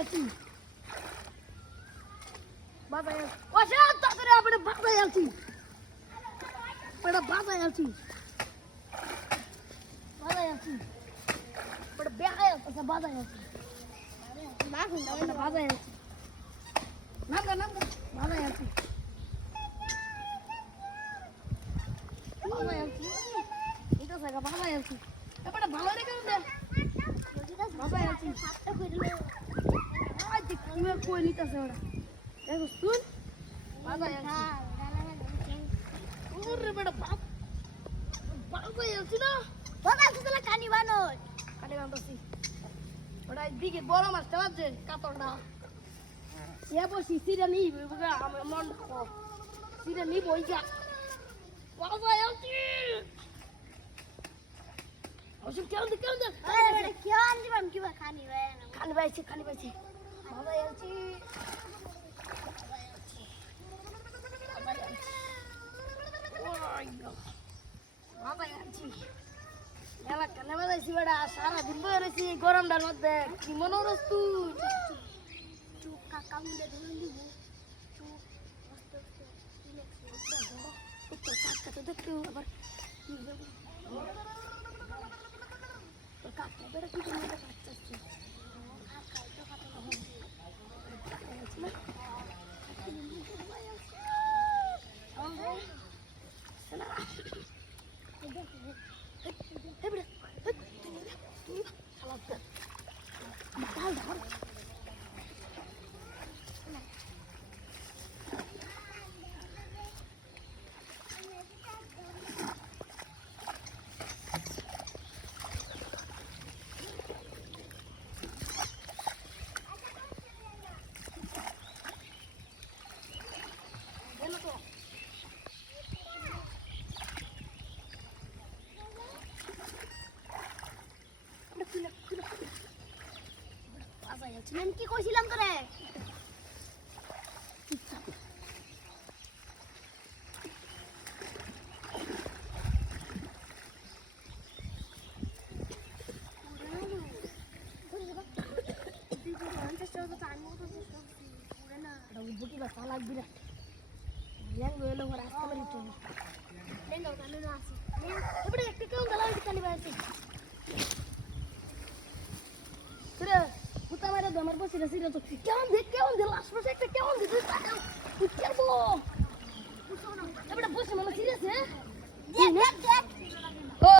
আছি বাজায় ওসে তাড়াতাড়ি আপনি বাজায় আছি বাজায় আছি বেহায় আছে বাজায় আছি না ঘন্টা বাজায় আছি নাম বাজায় আছি এটা জায়গা বাজায় আছি এবারে ভালো রেখে দে বাজায় আছি আই দেখ তুমি কই নিতাছে ওরা দেখো শুন বাজায় আছি ওরে বেটা বাজায় আছি না বাবা তুই কানি বানর কানি বানতাছি ওটা দিকে বড় মাছ চালাচ্ছে কাতরটা এ বসি সিরে নি আমার মন সিরে নি বইয়া বাজায় আছি ওসব কেমন আরে কি আনলি বাম কি বা খানি ভাই না খালি পাইছি বাজায় আছি বাজায় আছি মেলা কেন বাজাইছি বেটা সারাদিন বয়ে রয়েছি গরমটার মধ্যে কি মনে হস তুই চুপ কাকা মুন্ডে ধরে দিব চুপ একটু কাকা তো দেখতে আবার কাকা বেটা কি করে কাটছে আমি কি কইছিলাম তোরে আমার বসে সিরে তো কেমন দিল আশপাশে একটা কেমন দিল কেমন বসে মানে সিরিয়াস হ্যাঁ